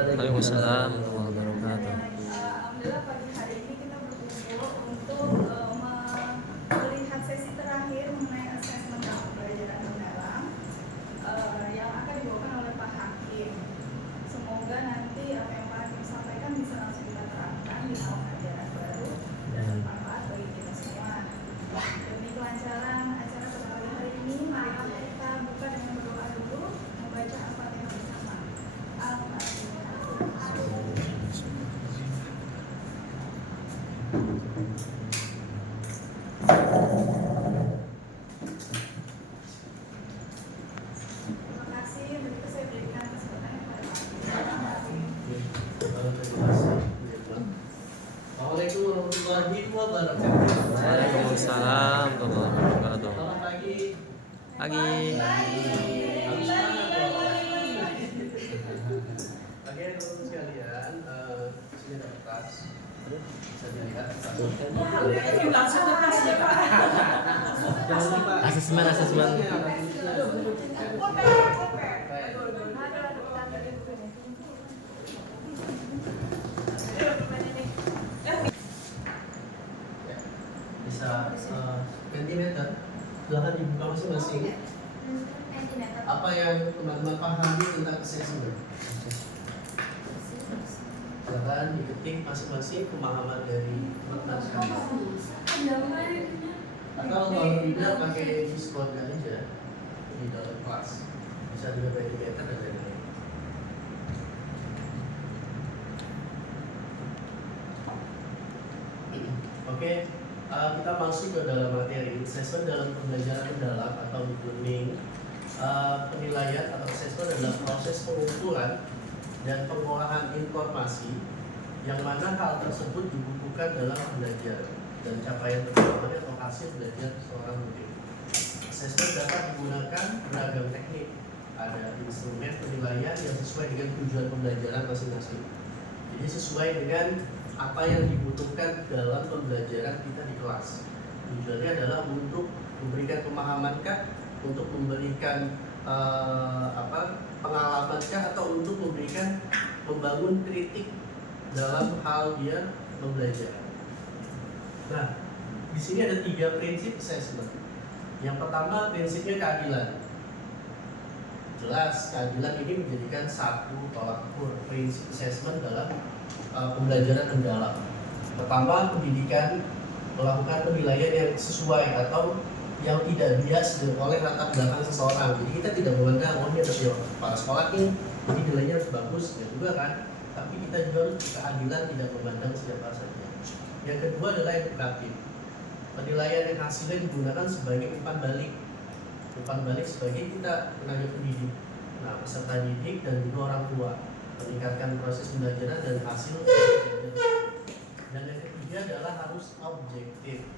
Waalaikumsalam warahmatullahi wabarakatuh. Alhamdulillah pagi hari ini kita berkumpul untuk melihat sesi terakhir mengenai asesmen pembelajaran mendalam yang akan dibawakan oleh Pak Hakim. Semoga nanti apa yang Pak Hakim sampaikan bisa langsung kita terapkan di tahun ajaran baru dan bermanfaat bagi kita semua. Demi kelancaran acara pada pagi hari ini, mari kita buka dengan berdoa dulu, membaca Al-Fatihah bersama. Terima kasih. Begitu saya berikan kesempatan kepada Pak Hakim. Assalamualaikum warahmatullahi wabarakatuh. Waalaikumsalam warahmatullahi wabarakatuh. Selamat pagi. Pagi. Harus semangat dong. Oke, teman-teman sekalian, sini ada kertas. Bisa dilihat. Langsung ke tasnya, Pak. Jangan lupa. Asesmen. Bisa Mentimeter. Silahkan dibuka masing-masing. Apa yang teman-teman pahami tentang assessment? Silahkan diketik masing-masing pemahaman dari teman-teman sekalian. Atau kalau tidak pakai Discord aja di dalam kelas. Bisa juga Mentimeter dan lain-lain. Oke, kita masuk ke dalam materi assessment dalam pembelajaran mendalam atau deep learning. Penilaian atau assessment adalah proses pengumpulan dan pengolahan informasi yang mana hal tersebut dibutuhkan dalam belajar dan capaian pengalaman atau hasil belajar seorang murid. Assessment dapat digunakan beragam teknik. Ada instrumen penilaian yang sesuai dengan tujuan pembelajaran masing-masing. Jadi sesuai dengan apa yang dibutuhkan dalam pembelajaran kita di kelas. Tujuannya adalah untuk memberikan pemahamankah, untuk memberikan pengalamankah, atau untuk memberikan membangun kritik dalam hal dia membelajar. Nah, di sini ada 3 prinsip assessment. Yang pertama prinsipnya keadilan. Jelas keadilan ini menjadikan satu tolak ukur prinsip assessment dalam pembelajaran mendalam. Pertama, pendidikan melakukan penilaian yang sesuai atau yang tidak bias oleh latar belakang seseorang. Jadi kita tidak memandang, oh ini ada kepala sekolah ini, jadi nilainya bagus, ya juga kan. Tapi kita juga harus keadilan, tidak memandang siapa saja. Yang kedua adalah edukatif. Penilaian yang hasilnya digunakan sebagai umpan balik. Umpan balik sebagai kita tenaga pendidik, nah peserta didik dan juga orang tua, meningkatkan proses pembelajaran dan hasil. Dan yang ketiga adalah harus objektif.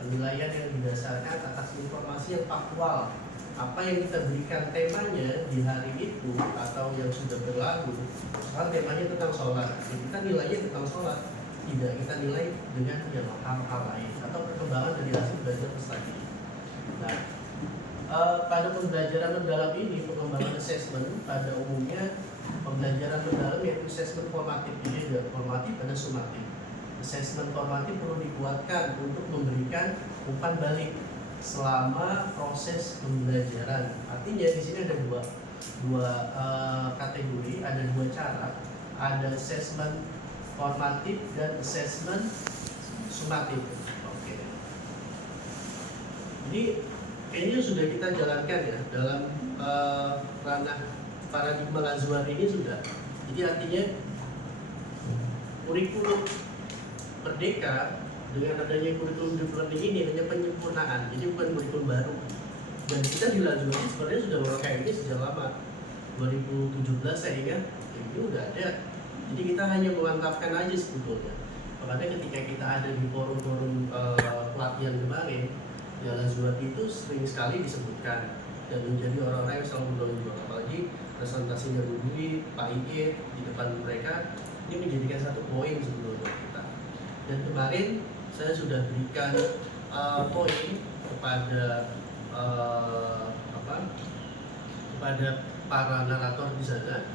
Penilaian yang didasarkan atas informasi yang faktual. Apa yang kita berikan temanya di hari itu atau yang sudah berlalu. Misalkan temanya tentang sholat, jadi kita nilainya tentang sholat, tidak kita nilai dengan yang hal-hal lain atau perkembangan dari hasil belajar peserta didik. Nah, pada pembelajaran mendalam ini, pengembangan assessment pada umumnya pembelajaran mendalam yaitu assessment formatif. Ini ada formatif, ada sumatif. Assessment formatif perlu dibuatkan untuk memberikan umpan balik selama proses pembelajaran. Artinya di sini ada dua kategori, ada 2 cara. Ada assessment formatif dan assessment sumatif. Oke. Ini kayaknya sudah kita jalankan ya dalam ranah paradigma Lazuar ini sudah. Jadi artinya kurikulum Merdeka dengan adanya kurikulum deep learning ini hanya penyempurnaan, jadi bukan kurikulum baru. Dan kita di Lazuar ini sebenarnya sudah memakai ini sejak lama. 2017 saya ingat ini udah ada. Jadi kita hanya memantapkan aja sebetulnya. Makanya ketika kita ada di forum-forum pelatihan kemarin, ya Lazuar itu sering sekali disebutkan dan menjadi orang-orang yang selalu menonjol. Apalagi presentasinya Rudi, Pak Ike di depan mereka, ini menjadikan satu poin sebetulnya kita. Dan kemarin saya sudah berikan poin kepada kepada para narator di sana.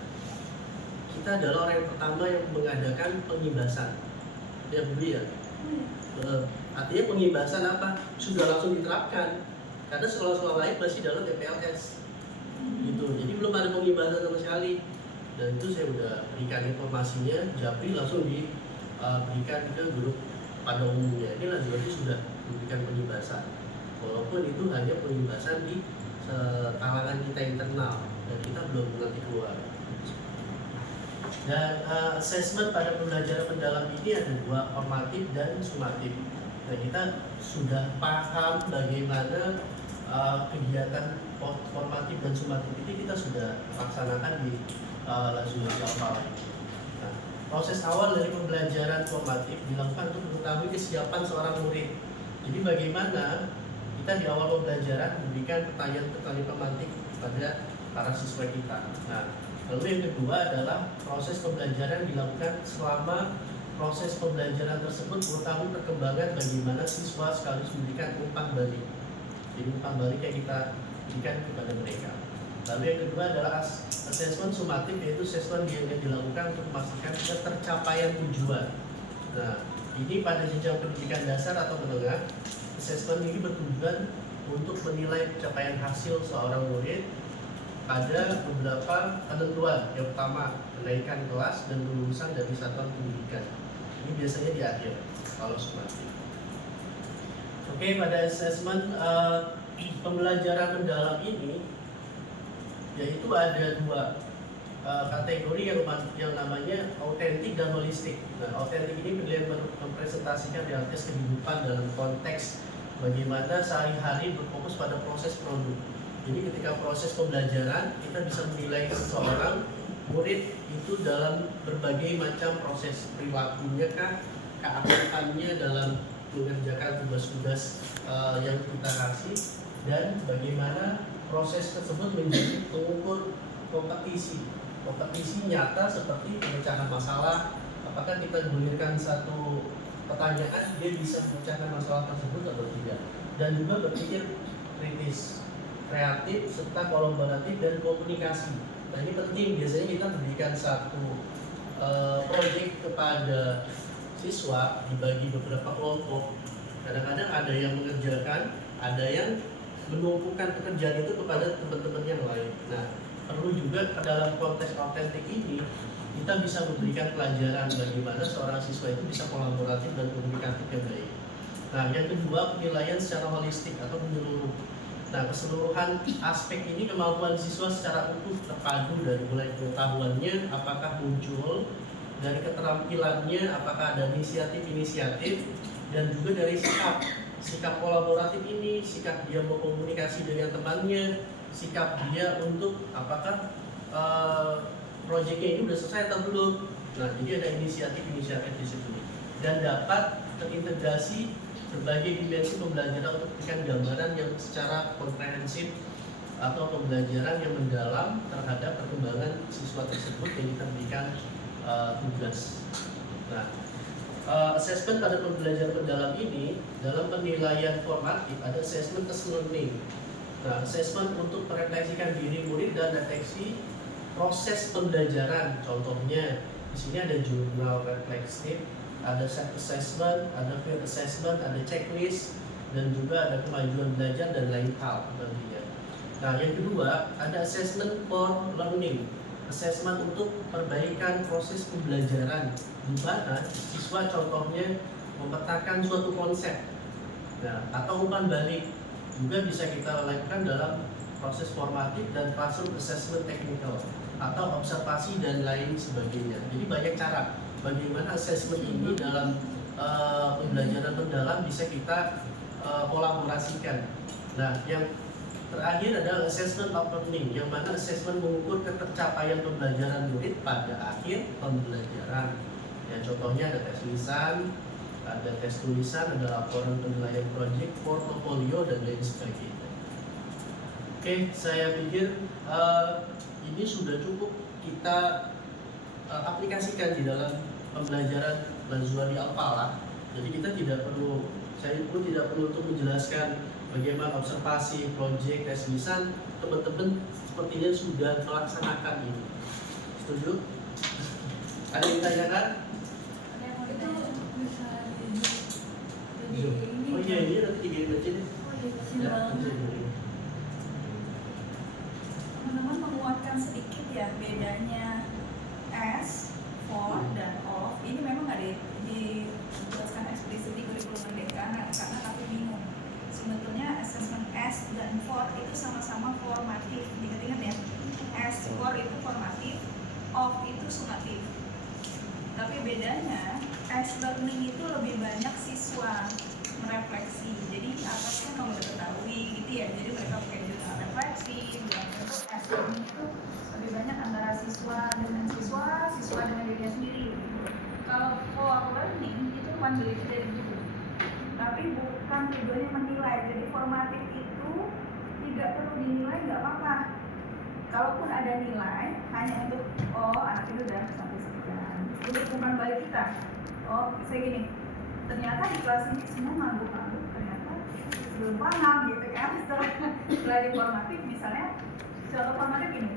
Kita kita adalah orang yang pertama yang mengadakan pengibasan. Ya Bu ya. Artinya pengibasan apa? Sudah langsung diterapkan. Karena sekolah-sekolah lain masih dalam TPLS. Gitu. Jadi belum ada pengibasan sama sekali. Dan itu saya udah berikan informasinya, Japri langsung diberikan ke grup pada umumnya. Ini berarti sudah diberikan pengibasan. Walaupun itu hanya pengibasan di kalangan kita internal dan kita belum nanti keluar. Dan assessment pada pembelajaran mendalam ini ada dua, formatif dan sumatif. Nah, kita sudah paham bagaimana kegiatan formatif dan sumatif ini kita sudah laksanakan di Lazuli Alfal. Nah, proses awal dari pembelajaran formatif dilakukan untuk mengetahui kesiapan seorang murid. Jadi bagaimana kita di awal pembelajaran memberikan pertanyaan-pertanyaan pemantik kepada para siswa kita. Nah, lalu yang kedua adalah proses pembelajaran dilakukan selama proses pembelajaran tersebut mengetahui perkembangan bagaimana siswa sekaligus memberikan umpan balik. Jadi umpan balik yang kita berikan kepada mereka. Lalu yang kedua adalah asesmen sumatif, yaitu asesmen yang dilakukan untuk memastikan ketercapaian tujuan. Nah, ini pada jenjang pendidikan dasar atau menengah, asesmen ini bertujuan untuk menilai pencapaian hasil seorang murid pada beberapa penentuan. Yang pertama, kenaikan kelas dan kelulusan dari satuan pendidikan. Ini biasanya di akhir kalau sumatif. Oke, pada asesmen pembelajaran mendalam ini, yaitu ada dua kategori yang namanya autentik dan holistik. Nah, autentik ini pilihan mempresentasikan realitas kehidupan dalam konteks bagaimana sehari-hari berfokus pada proses produk. Jadi ketika proses pembelajaran kita bisa menilai seseorang murid itu dalam berbagai macam proses perilakunya kah, keakutannya dalam mengerjakan tugas-tugas yang kita kasih, dan bagaimana proses tersebut menjadi pengukur kompetisi nyata seperti pemecahan masalah. Apakah kita gulirkan satu pertanyaan, dia bisa memecahkan masalah tersebut atau tidak, dan juga berpikir kritis, kreatif, serta kolaboratif dan komunikasi. Nah, ini penting. Biasanya kita berikan satu proyek kepada siswa dibagi beberapa kelompok. Kadang-kadang ada yang mengerjakan, ada yang menumpukan pekerjaan itu kepada teman-teman yang lain. Nah, perlu juga dalam konteks autentik ini kita bisa memberikan pelajaran bagaimana seorang siswa itu bisa kolaboratif dan komunikatif yang baik. Nah, yang kedua, penilaian secara holistik atau menyeluruh. Nah, keseluruhan aspek ini kemampuan siswa secara utuh terpadu dari mulai pengetahuannya, apakah muncul dari keterampilannya, apakah ada inisiatif, dan juga dari sikap kolaboratif ini, sikap dia mau komunikasi dengan temannya, sikap dia untuk apakah proyeknya ini udah selesai atau belum. Nah, jadi ada inisiatif di situ, dan dapat terintegrasi berbagai dimensi pembelajaran untuk memberikan gambaran yang secara komprehensif atau pembelajaran yang mendalam terhadap perkembangan siswa tersebut yang kita berikan tugas. Nah, assessment pada pembelajaran mendalam ini dalam penilaian formatif ada assessment test learning. Nah, assessment untuk merefleksikan diri murid dan deteksi proses pembelajaran. Contohnya di sini ada jurnal refleksif, ada self assessment, ada field assessment, ada checklist, dan juga ada kemajuan belajar dan lain hal nantinya. Nah, yang kedua ada assessment for learning, assessment untuk perbaikan proses pembelajaran, di mana siswa contohnya memetakan suatu konsep, nah, atau umpan balik juga bisa kita lakukan dalam proses formatif dan classroom assessment technical atau observasi dan lain sebagainya. Jadi banyak cara bagaimana assessment ini dalam pembelajaran mendalam bisa kita kolaborasikan. Nah, yang terakhir adalah assessment of learning, yang mana assessment mengukur ketercapaian pembelajaran murid pada akhir pembelajaran. Ya, contohnya ada tes lisan, ada tes tulisan, ada laporan penilaian proyek, portofolio, dan lain sebagainya. Oke, saya pikir ini sudah cukup kita aplikasikan di dalam pembelajaran Lazuli Al-Falah. Jadi saya pun tidak perlu untuk menjelaskan bagaimana observasi, proyek, tes lisan. Teman-teman sepertinya sudah melaksanakan ini. Setuju? Ada yang ditanyakan? Ada yang mau Itu ditanya? bisa jadi Iya. ini. Oh iya, ini nanti dikirim aja deh. Oh iya, kecil Ya, banget. bisa dikirim. Teman-teman menguatkan sedikit ya bedanya S, for, dan of. Ini memang nggak dijelaskan eksplisit di kurikulum Merdeka karena tapi bingung. Sebetulnya assessment S dan for itu sama-sama formatif. Ingat-ingat ya, S for itu formatif, of itu sumatif. Tapi bedanya S learning itu lebih banyak siswa merefleksi. Jadi atasnya kalau udah ketahui gitu ya. Jadi mereka pakai jurnal refleksi. Dan untuk S learning itu lebih banyak antara siswa dengan siswa, siswa dengan dirinya sendiri. Kalau for learning itu mandiri dari guru. Tapi bukan tujuannya menilai. Jadi formatif itu tidak perlu dinilai, nggak apa-apa. Kalaupun ada nilai, hanya untuk anak itu udah sampai sekian. Untuk umpan balik kita. Oh, saya gini. Ternyata di kelas ini semua ngangguk-ngangguk, ternyata belum paham gitu kan. Setelah di formatif misalnya, contoh formatif gini.